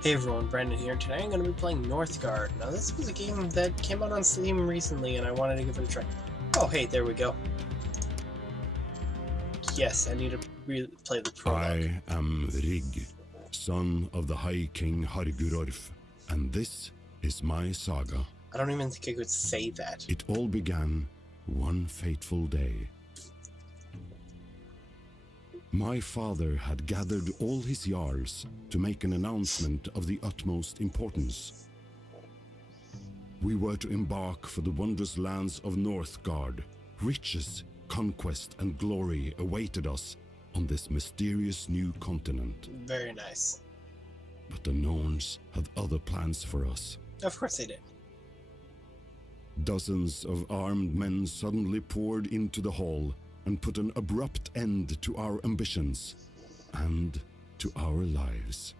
Hey everyone, Brandon here. Today I'm going to be playing Northgard. Now this was a game that came out on Steam recently and I wanted to give it a try. Oh hey, there we go. Yes, I need to play the prologue. I am Rig, son of the High King Hargurorf, and this is my saga. I don't even think I could say that. It all began one fateful day. My father had gathered all his jarls to make an announcement of the utmost importance. We were to embark for the wondrous lands of Northgard. Riches, conquest, and glory awaited us on this mysterious new continent. Very nice. But the Norns had other plans for us. Of course they did. Dozens of armed men suddenly poured into the hall and put an abrupt end to our ambitions and to our lives.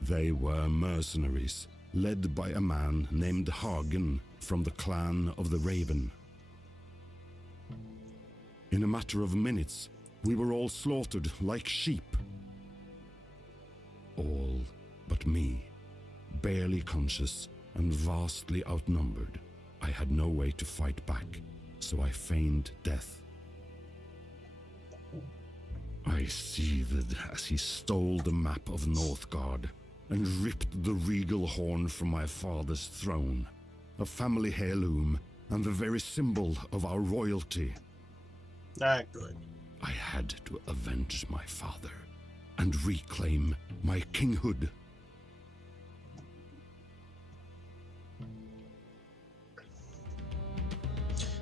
They were mercenaries, led by a man named Hagen from the clan of the Raven. In a matter of minutes, we were all slaughtered like sheep. All but me, barely conscious and vastly outnumbered. I had no way to fight back, so I feigned death. I seethed as he stole the map of Northgard and ripped the regal horn from my father's throne, a family heirloom and the very symbol of our royalty. Not good. I had to avenge my father and reclaim my kinghood.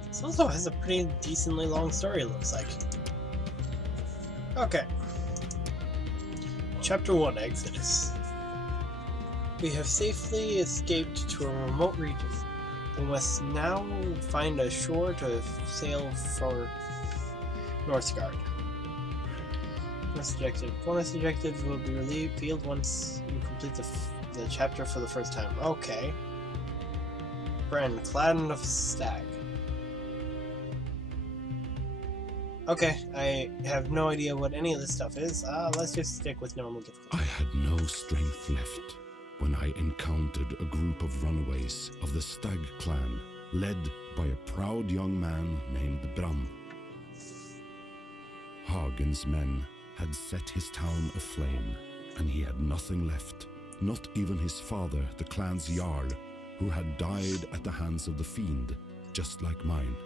This also has a pretty decently long story, it looks like. Okay. Chapter 1, Exodus. We have safely escaped to a remote region. We must now find a shore to sail for Northgard. Bonus objective will be revealed once you complete the chapter for the first time. Okay. Brand, Clan of Stag. Okay, I have no idea what any of this stuff is. Let's just stick with normal difficulty. I had no strength left when I encountered a group of runaways of the Stag clan, led by a proud young man named Bram. Hagen's men had set his town aflame, and he had nothing left, not even his father, the clan's jarl, who had died at the hands of the fiend, just like mine.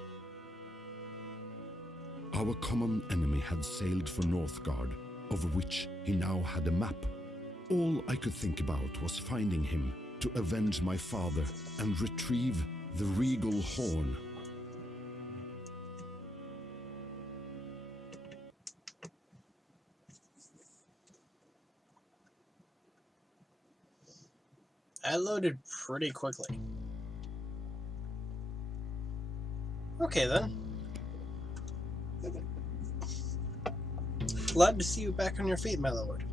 Our common enemy had sailed for Northgard, of which he now had a map. All I could think about was finding him to avenge my father and retrieve the regal horn. I loaded pretty quickly. Okay then. Glad to see you back on your feet, my lord.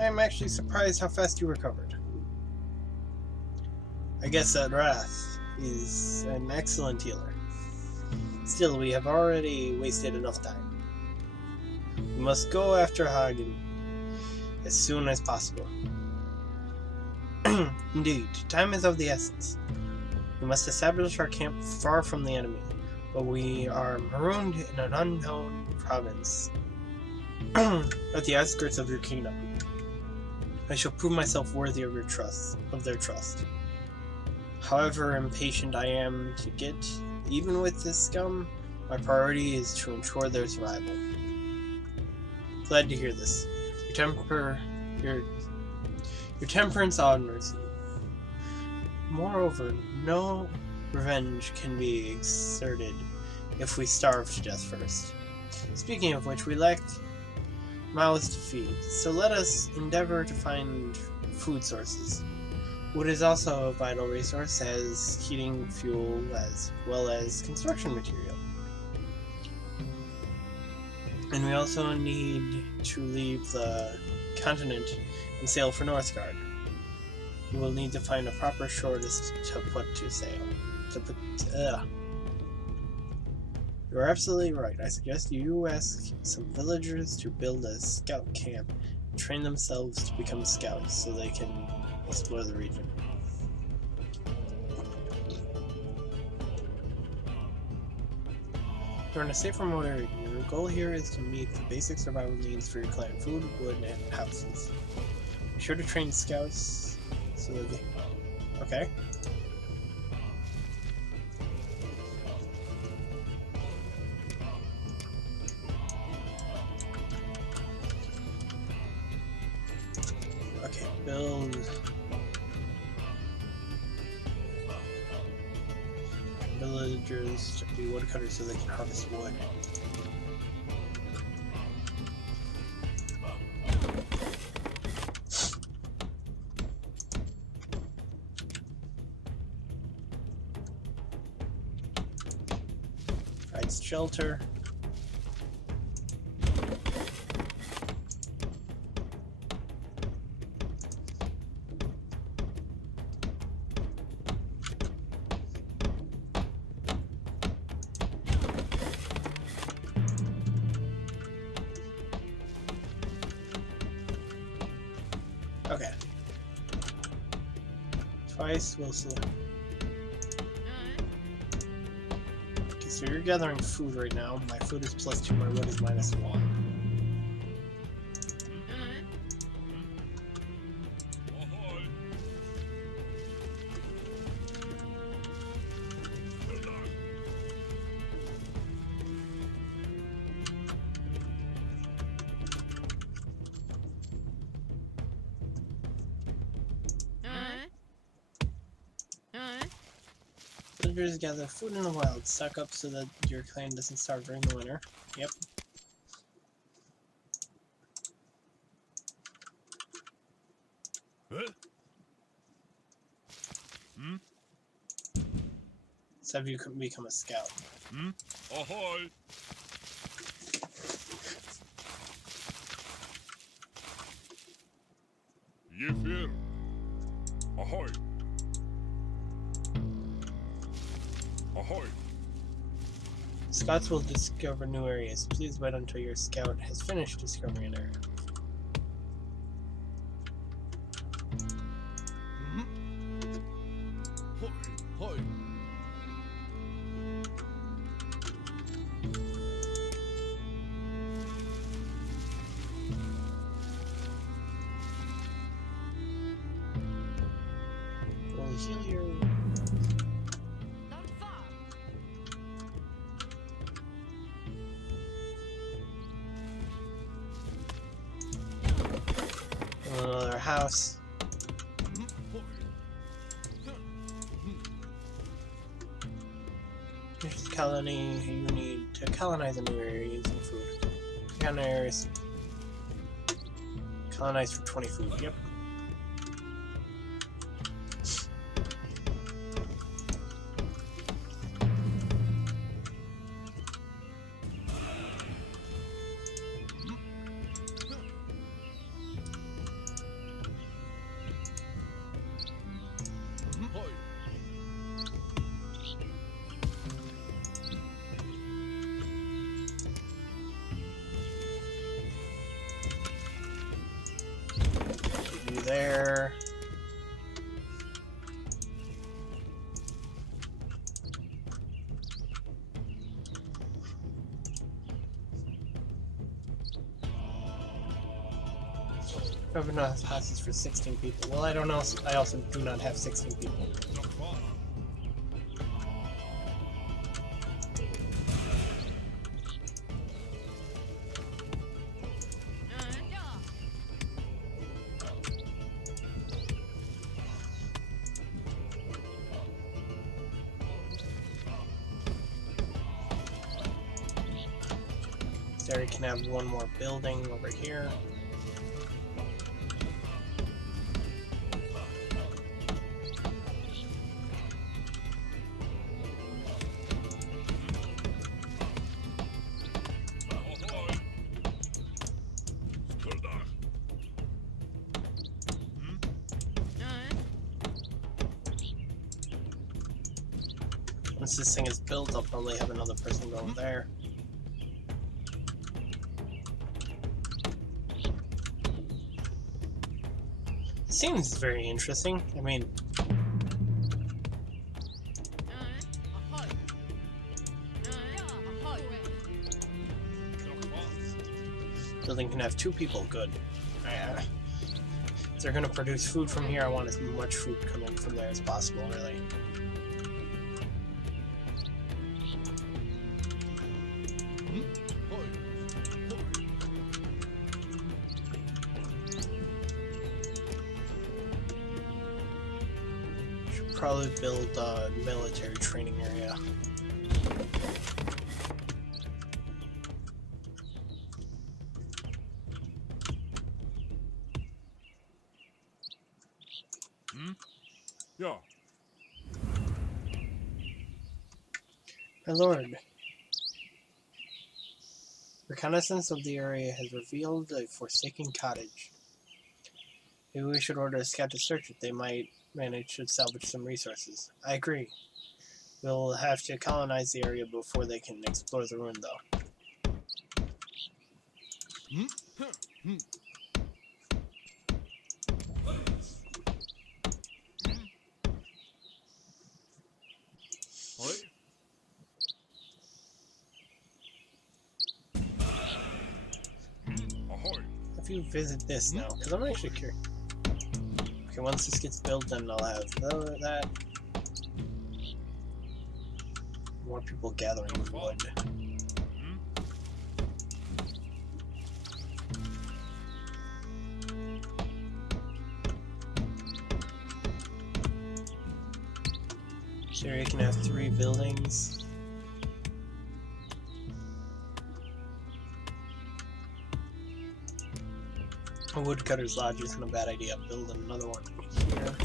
I am actually surprised how fast you recovered. I guess that Wrath is an excellent healer. Still, we have already wasted enough time. We must go after Hagen as soon as possible. Indeed, time is of the essence. We must establish our camp far from the enemy, but we are marooned in an unknown province at the outskirts of your kingdom. I shall prove myself worthy of their trust. However impatient I am to get even with this scum, my priority is to ensure their survival. Glad to hear this. Your temperance honors you. Moreover, no revenge can be exerted if we starve to death first. Speaking of which, we lack mouths to feed, so let us endeavor to find food sources. Wood is also a vital resource as heating fuel as well as construction material. And we also need to leave the continent and sail for Northgard. We will need to find a proper shore to put to sail. You're absolutely right. I suggest you ask some villagers to build a scout camp train themselves to become scouts so they can explore the region. You're in a safe remote area. Your goal here is to meet the basic survival needs for your clan: food, wood, and houses. Be sure to train scouts so that they... Okay. Okay, build... villagers to be woodcutters so they can harvest wood. Provide shelter. Okay. Twice we'll select. Okay, so you're gathering food right now. My food is +2, my wood is -1. Villagers gather food in the wild, stock up so that your clan doesn't starve during the winter. Yep. So have you become a scout? Ahoy! Yefir! Ahoy! Ahoy! Scouts will discover new areas. Please wait until your scout has finished discovering an area. Hoy! We'll heal your... Another house. Here's the colony you need to colonize a new area using food. Colonize areas. Colonize for 20 food. Yep. There. I have enough houses for 16 people. Well, I don't know. I also do not have 16 people. There, we can have one more building over here. Once this thing is built, I'll probably have another person go there. Seems very interesting. I mean, building can have 2 people. Good. If they're gonna produce food from here, I want as much food coming from there as possible, really. Should probably build a military training area. Yeah. My lord, reconnaissance of the area has revealed a forsaken cottage. Maybe we should order a scout to search it. They might manage to salvage some resources. I agree. We'll have to colonize the area before they can explore the ruin, though. Ahoy. If you visit this now, because I'm actually curious. Okay, once this gets built, then I'll have that. More people gathering wood. Sure, you can have 3 buildings. A woodcutter's lodge isn't a bad idea. Build another one here.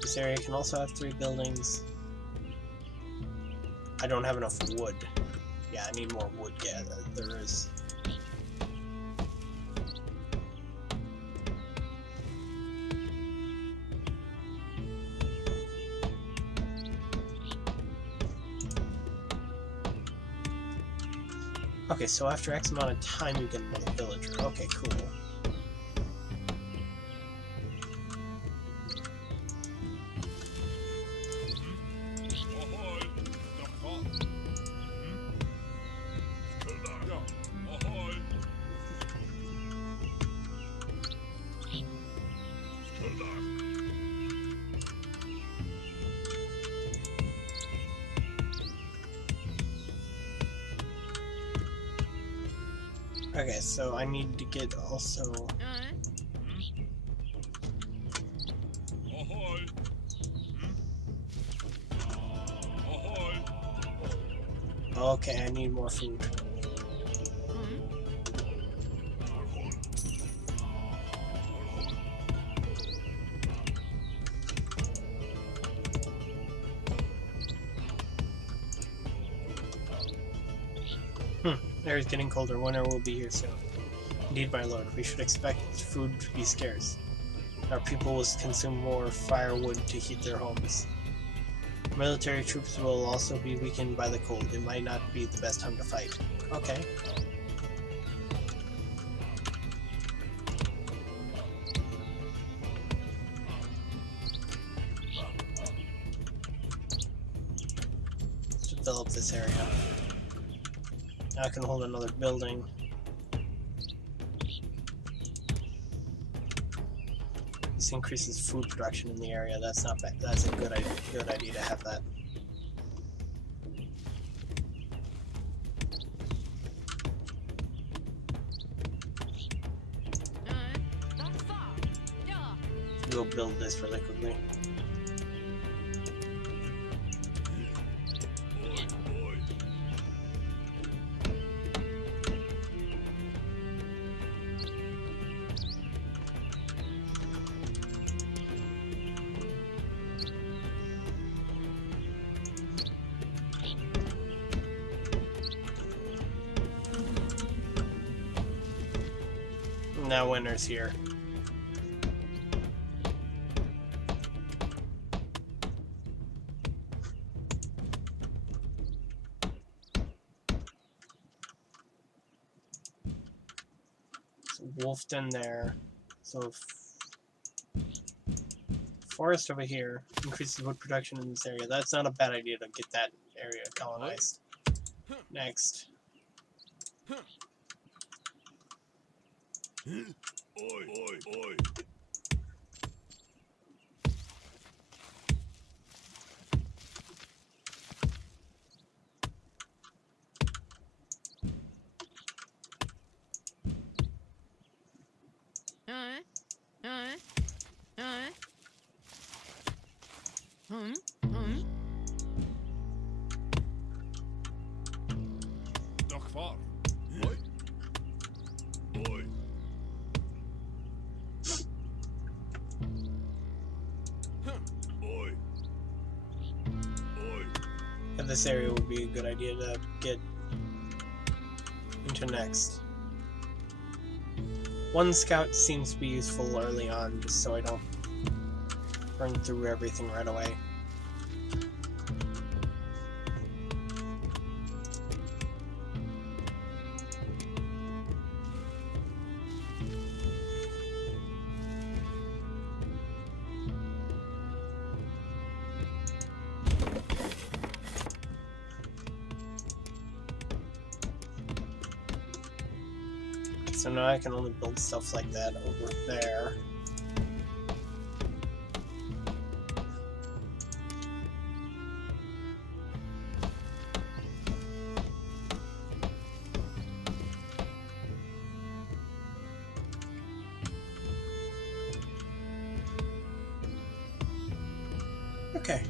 This area can also have 3 buildings. I don't have enough wood. Yeah, I need more wood. Yeah, there is. Okay, so after X amount of time you get another villager. Okay, cool. Okay, so I need to get also... Ahoy. Ahoy. Okay, I need more food. Air is getting colder. Winter will be here soon. Indeed, my lord, we should expect food to be scarce. Our people will consume more firewood to heat their homes. Military troops will also be weakened by the cold. It might not be the best time to fight. Okay. Let's develop this area. Now I can hold another building. This increases food production in the area. That's not bad. That's a good idea to have that. Go build this really quickly. Now winter's here. So wolfed in there. So forest over here increases wood production in this area. That's not a bad idea to get that area colonized. Next. Oi, oi, oi. Nog kvar. Oi. Oi. Oi. Oi. And this area would be a good idea to get into next. One scout seems to be useful early on, just so I don't run through everything right away. So now I can only build stuff like that over there. Okay.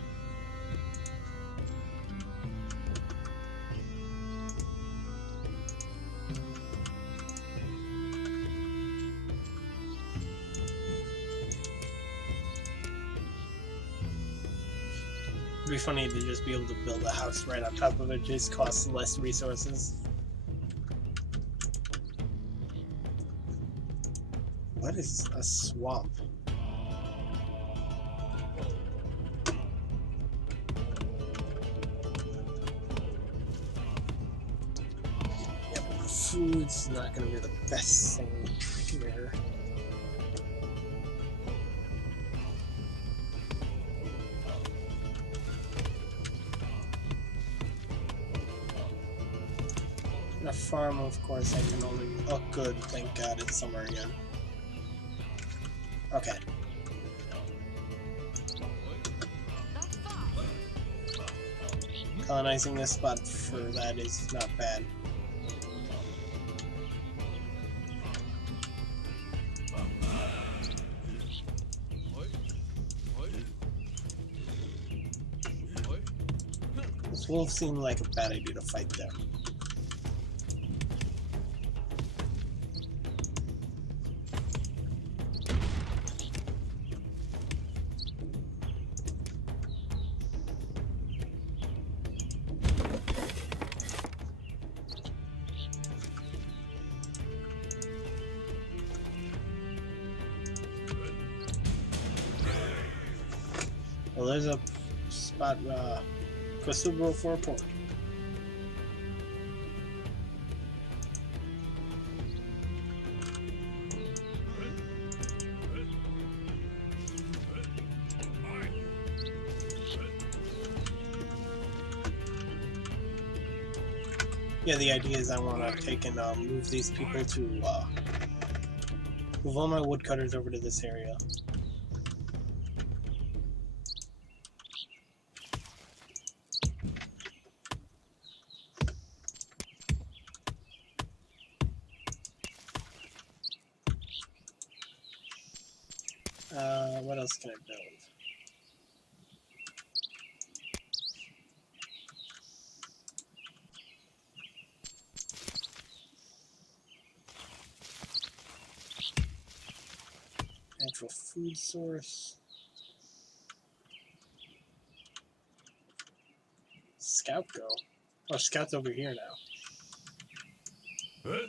It'd be funny to just be able to build a house right on top of it, just costs less resources. What is a swamp? Yep, food's not gonna be the best thing here. A farm, of course, I can only... Oh, good. Thank God it's summer again. Okay. Colonizing this spot for that is not bad. This wolf seemed like a bad idea to fight there. Well, there's a spot, Kosovo for a port. Yeah, the idea is I want to take and move these people to, move all my woodcutters over to this area. What else can I build? Natural food source. Scout go? Oh, Scout's over here now. Huh?